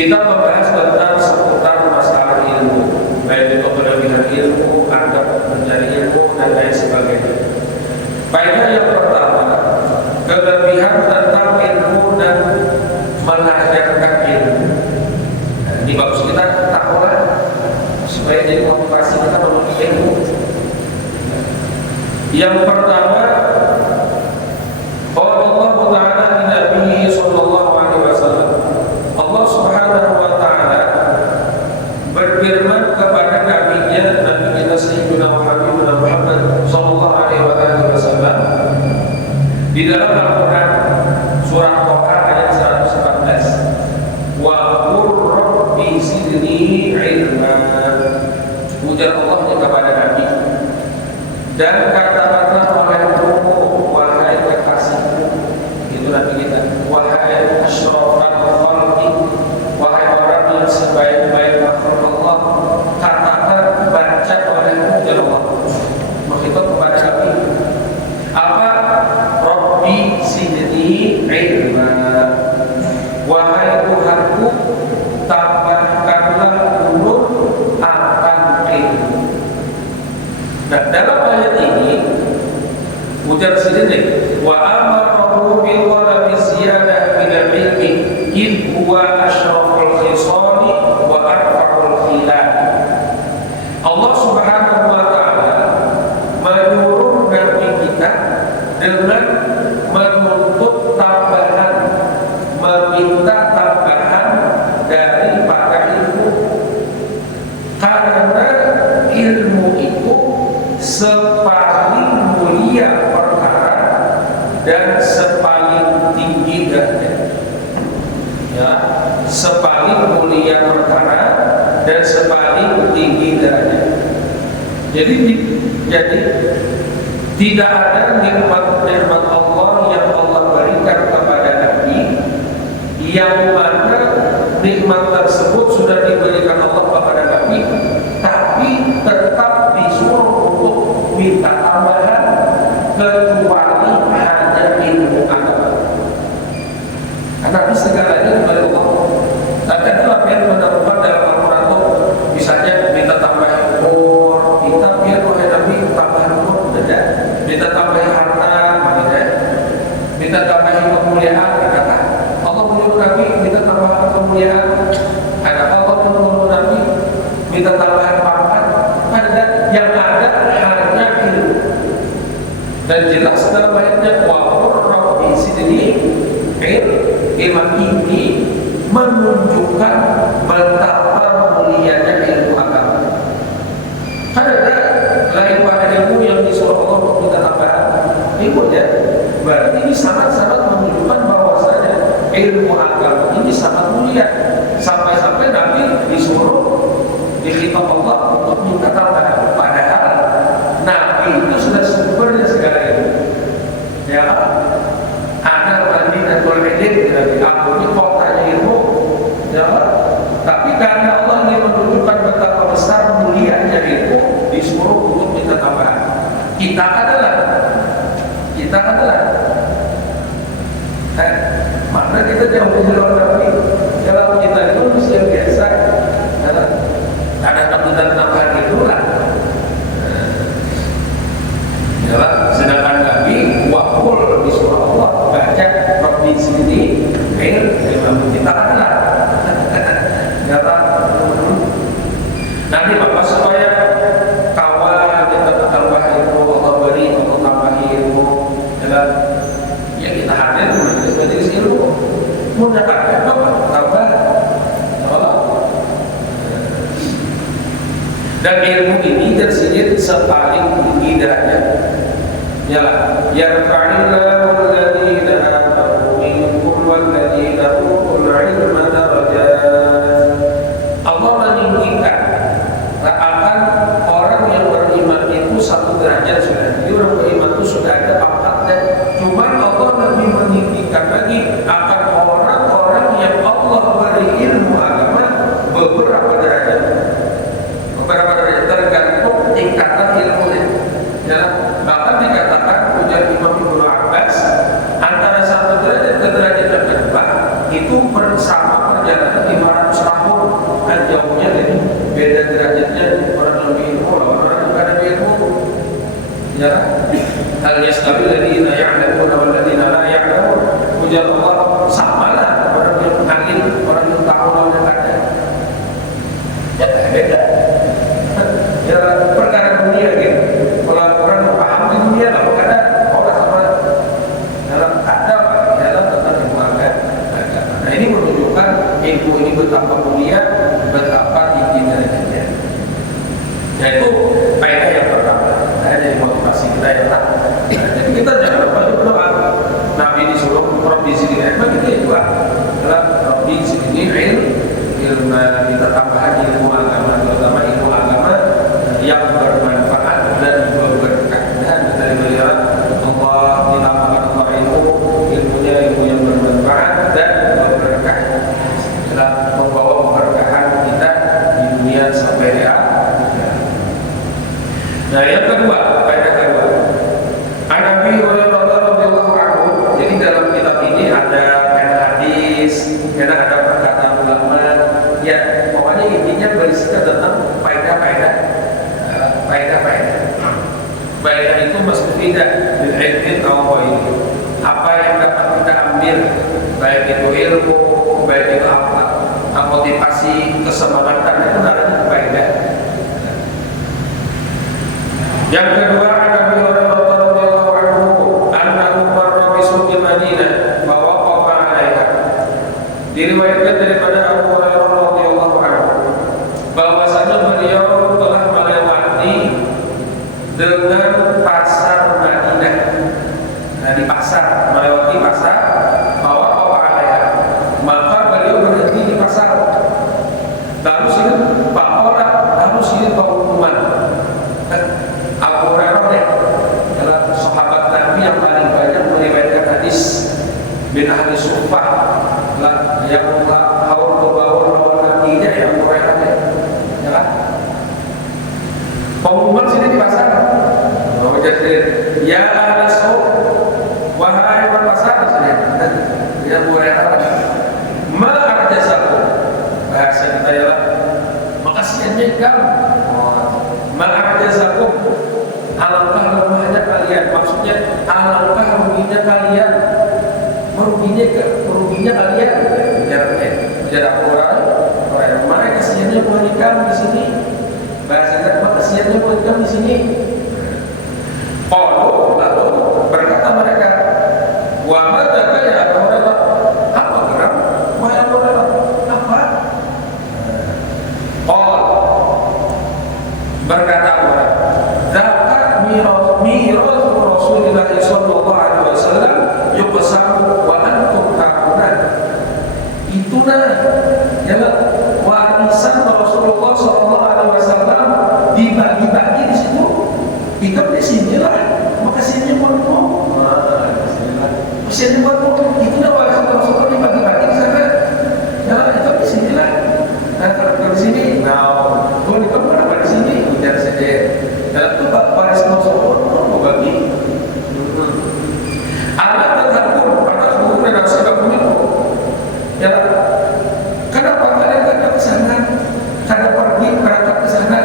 Kita membahas tentang seputar masalah ilmu, baik itu kelebihan ilmu, adab mencari ilmu, dan lain sebagainya. Faedah yang pertama, kelebihan tentang ilmu dan mengajarkan ilmu. Ini bagus kita tahu supaya jadi motivasi kita menuntut ilmu. Yang pertama, Allah Ta'ala di Nabi Sallallahu Alaihi Wasallam, Allah Subhanahu Wa Ta'ala berfirman kepada Nabi-Nya, Nabi kita Sayyidina Muhammad Sallallahu Alaihi Wasallam di dalam Al-Quran surah Toha ayat 114, wa qur rabbi zidni ilma. Ujar Allah kepada Nabi, dan kata-kata olehmu wahai kekasihku, itu Nabi kita, wahai asyrafal khalqi, wahai orang yang sebaik-baik makhluk Allah, katakan baca olehmu, ujar Allah menghitung kepada Nabi apa? Rabbi zidni ilma, wahai Tuhanku tambahkanlah umur akan ilmu. Nah, dalam ayat ini ujar sini, wa amarahu bil walabi ziyadah min al-ilmi in huwa asyraful khisali wa arfa'ul khilal. Allah Subhanahu wa Ta'ala menyuruh Nabi kita dengan menuntut tambahan, meminta tambahan daripada ilmu, karena ilmu itu sepaling mulia perkara dan sepaling tinggi derajat. Ya, sepaling mulia perkara dan sepaling tinggi derajat. Jadi tidak ada nikmat-nikmat Allah yang Allah berikan kepada Nabi yang mana nikmat tersebut sudah diberikan Allah kepada Nabi, tapi tetap disuruh untuk minta tambahan kecuali hanya ilmu agama. Karena segalanya dari Allah. Tapi adalah yang menemukan dalam Al-Quran itu, misalnya minta tambah umur, kita biar oleh Nabi tambahan umur, tidak. Minta tambah harta, tidak. Minta tambah kemuliaan, kata Allah menyuruh Nabi minta tambahan kemuliaan. Ada Allah menyuruh Nabi minta tambahan pangkat, ada yang ada hanya ilmu. Dan jelas dalam ayatnya wa qur rabbi zidni ilma, ini menunjukkan betapa mulianya ilmu agama. Ada lain pada ilmu yang disuruh Allah untuk minta tambahan ilmu ya. Berarti ini sangat-sangat menunjukkan bahwasanya ilmu agama ini sangat mulia, sampai-sampai Nabi disuruh dikitab Allah untuk minta tambahan. Padahal Nabi itu sudah sumbernya segala ilmu. Ya, ada Madinatul Ilm, dari aku ini kotanya ilmu. Ya, tapi karena Allah ingin menunjukkan betapa besar mulianya ilmu, disuruh untuk minta tambahan. Kita adalah mana kita jauh dari Nabi. Kalau kita itu manusia biasa, ada tambahan itu lah. Sedangkan Nabi wahul disuruh Allah baca Rabbi sini ilmu, kita adalah nanti Bapak supaya kawal kita tambah ilmu, Allah beri untuk tambah ilmu, ya kita hadir majelis ilmu, mudahkan Bapak tambah Allah. Dan ilmu ini tersedia sepaling tinggi derajat. Yalah, yarfa'illahu alladhina amanu minkum walladhina utul ilma darajat. Allah meninggikan akan orang yang beriman itu satu derajat sudah. Jadi orang beriman itu sudah ada pangkatnya. Cuma Allah lebih meninggikan lagi akan orang-orang yang Allah beri ilmu agama beberapa derajat. Beberapa derajat tergantung tingkatan ilmunya. Ya, bahkan dikatakan ujar Imam Ibnu Abbas yastawi alladziina ya'lamuuna wal ladziina la ya'lamuun. Ujar Allah, samalah orang yang alim, orang yang tahu lawan yang ada. Ya beda. Ya perkara dunia gitu. Kalau orang paham di dunia lah perkara orang sama dalam ada dalam tentang ilmu agama. Nah ini menunjukkan ilmu ini betapa mulia, betapa tingginya derajatnya. Yaitu faedah yang pertama. Nah, jadi motivasi kita ya. Jadi kita jangan lupa berdoa. Nabi disuruh Rabbi zidni ilma, kita juga adalah Rabbi zidni ilma, kita tambahan ilmu agama, terutama ilmu agama yang bermanfaat dan berberkah. Dan kita melihat Allah ditambahkan Allah itu ilmunya ilmu yang bermanfaat dan berberkah, adalah membawa keberkahan kita di dunia sampai di akhirat. Nah yang kedua, faedah kedua, Nabi radhiyallahu anhu. Jadi dalam kitab ini ada hadis, ada perkataan ulama. Ya pokoknya intinya berisikan tentang faedah-faedah. Faedah itu mustafidah bil ilmi atau ghairi. Apa yang dapat kita ambil, baik itu ilmu, baik itu apa, motivasi, kesemangatan, itu namanya faedah. Yang kedua, Nabi radhiyallahu anhu annahu marra bi suqil Madinah wa waqafa 'alaiha. Diriwayatkan daripada Abu Hurairah radhiyallahu anhu bahwasanya beliau telah melewati dengan pasar Madinah. Nah di pasar, melewati pasar, bahwa waqafa 'alaiha, maka beliau berhenti di pasar. Lalu sini Pak orang, lalu sini pengumuman. Abu Hurairah adalah sahabat Nabi yang paling banyak meriwayatkan hadis bin ahli suffah lah, yang haul berbaur Nabi nya yang Abu Hurairah ya kan. Pengumuman sini di pasar, jadi ya ahli suq, wahai orang pasar sini ya Abu Hurairah, ma arjasaku, bahasa kita ya, makasihnya kamu, ma arjasaku, alangkah lemahnya kalian, maksudnya alangkah ruginya kalian, meruginya kalian. Biar orang mana kasihannya buat kamu di sini, bahasa apa kasihannya buat kamu di sini. Lalu berkata mereka, wa madzaka ya Abu Hurairah, apa geram wahai Abu Hurairah, apa? Berkata Abu Hurairah, zakat miras Rasulullah sallallahu alaihi wasallam yuqsamu wa antum taqunan. Itulah ialah warisan Rasulullah sallallahu alaihi wasallam dibagi-bagi di situ. Kita di sinilah, maka sini buatmu. Sini buatmu. Itulah warisan Rasulullah dibagi-bagi di sana. Ya, itu di sinilah. Nah, kalau di sini, kalau di mana di sini, ujar saja. Dalam itu warisan Rasulullah mau bagi. Alat terhadap pada seluruh redaksi dokumenku. Ya, kenapa kalian tidak ke sana? Karena pergi berangkat ke sana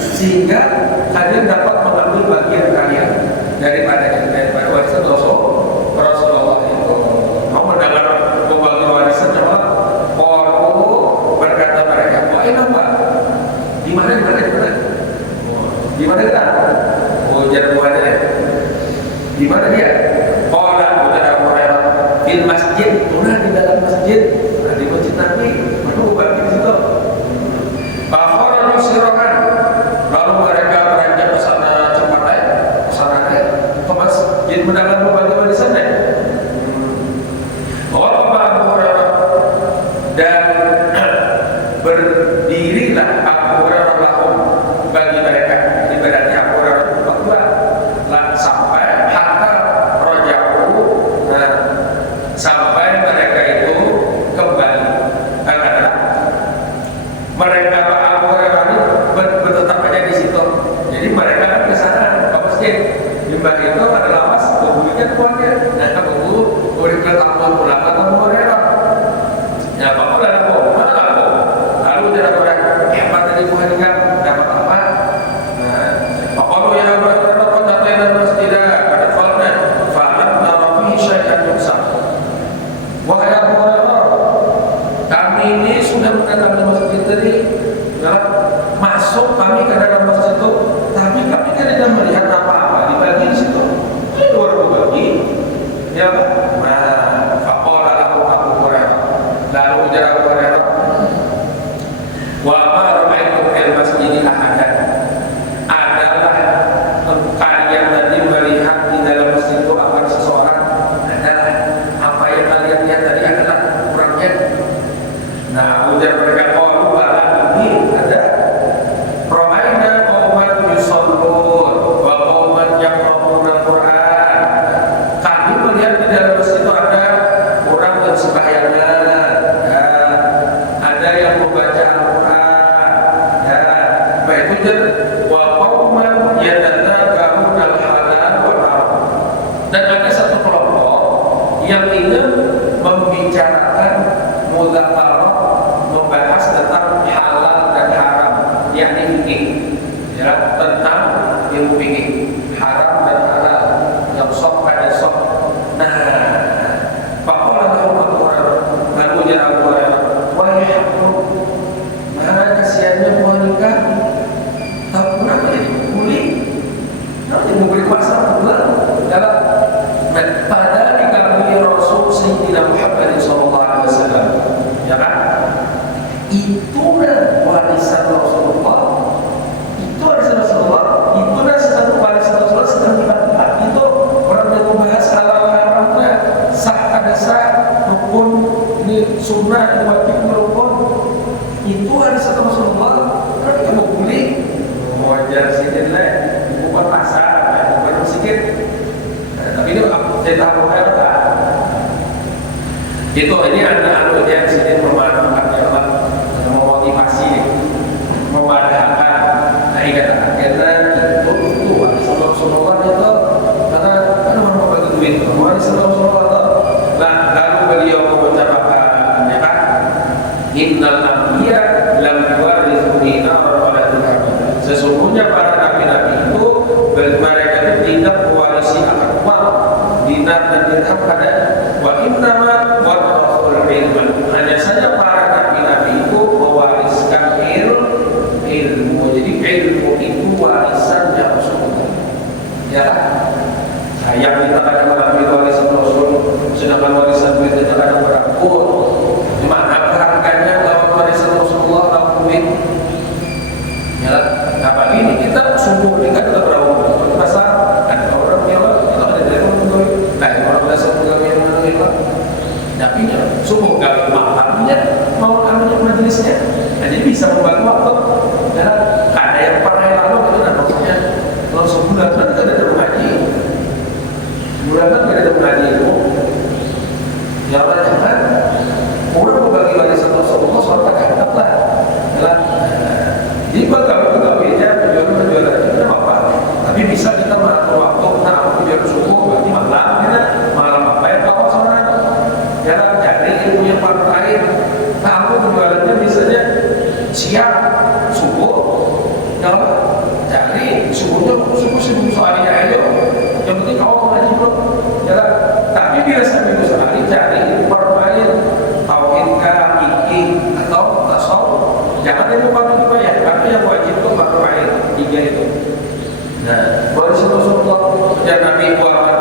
sehingga kalian dapat mengambil bagian kalian daripada warisan Rasulullah itu. Mau mendengar membagi warisan apa? Berkata mereka, wah enak Pak. Di mana? Di mana kita? Jangan buat ya. Di mana dia? Di masjid, di dalam masjid, di masjid Nabi, perlu bagi di situ. Bahwa sirokan, lalu mereka beranjak ke sana cepat ke masjid mendapat pembantuan di sana. Abu Hurairah dan berdirilah Abu Hurairah lahum bagi mereka. Ibaratnya Abu Hurairah berdua sampai hatta rojahu, sampai mereka itu kembali. Mereka Abu Hurairah ini bertetap aja di situ. Jadi mereka kan ke sana ke masjid. Limbah itu adalah mas, kemudian keluarga. Nah, kamu boleh ketemu pulang ke Abu Hurairah. Ya, apa pula aku? Mana aku? Lalu tidak orang hebat tadi Tuhan kan dapat apa? Nah, apa lu yang berterima pada masjid pada falna? ada satu kelompok yang ingin membicarakan mudzakarah, membahas tentang halal dan haram, yakni fikih, ya, tentang ilmu fikih, haram dan halal, yang sok ada sok. Nah, pakola tahu lalu dia Abu Hurairah, wahai hakum, mana kasihannya wanita, tahu kenapa jadi kulit? Nanti mau beli pasar dalam pada dikami Rasul Sayyidina Muhammad SAW, ya kan? Itulah warisan Rasulullah. Itu warisan Rasulullah. Itulah sedang warisan Rasulullah sedang dibahas. Itu orang yang membahas halal haramnya, sah ada sah, rukun ini sunnah, ini wajib rukun. Itu warisan Rasulullah. Nanti kamu beli, mau ajar sini lah, bukan pasar, bukan sedikit. Tapi ini cerita Abu Hurairah. Itu ini ada yang sini memanfaatkan apa, memotivasi, memadahkan. Nah, ingat karena itu Rasulullah itu karena orang mau bagi duit, Rasulullah itu. Nah, lalu beliau mengucapkan, ya kan? Innal anbiya lam yuwarithu dinaran wala dirham. Sesungguhnya para nabi-nabi itu mereka itu tidak mewarisi akan uang, dinar dan dirham pada wa innama warathul ilma. Hanya saja para nabi-nabi itu mewariskan ilmu. Jadi ilmu itu warisannya Rasulullah. Ya, sayang kita kadang mengambil warisan Rasul, sedangkan warisan duit itu kadang berakut. Gimana harganya lawan warisan Rasulullah lawan duit? Ya, apa ini kita sungguh kita berapa pasar ada orang yang kita ada dari orang nah orang biasa juga yang menerima tapi sungguh gak makamnya mau ambil majelisnya. Nah, jadi bisa membagi waktu. Dan ada yang pernah lalu gitu, nah maksudnya kalau sebulan kan kita ada mengaji, bulan kan kita ada mengaji itu. Ya Allah jangan orang membagi warisan Rasulullah soal terhadap lah. Jadi pegawai-pegawainya penjualan itu apa? Tapi bisa kita mengatur waktu. Nah, aku penjualan subuh berarti malam apa ya kau soalnya? Ya cari ilmunya part lain. Nah, aku penjualannya misalnya siang subuh, ya apa? Cari subuh sebelum soalnya aja. Yang penting kau mengaji bro. Ya tapi bila sambil sehari cari part lain, tauhidkah, fikih atau tasawuf. Jangan itu patut dibayar, karena yang wajib itu part lain tiga itu. Nah, warisan Rasulullah dan Nabi Muhammad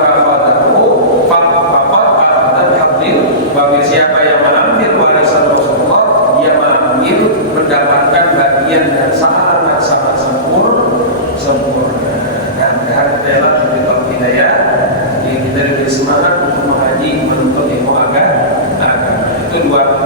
bagi siapa yang mengambil warisan Rasulullah, dia mengambil mendapatkan bagian yang sangat sempurna. Dan dalam kita hidayah, kita diberi semangat untuk menghaji, menuntut ilmu agama. Itu dua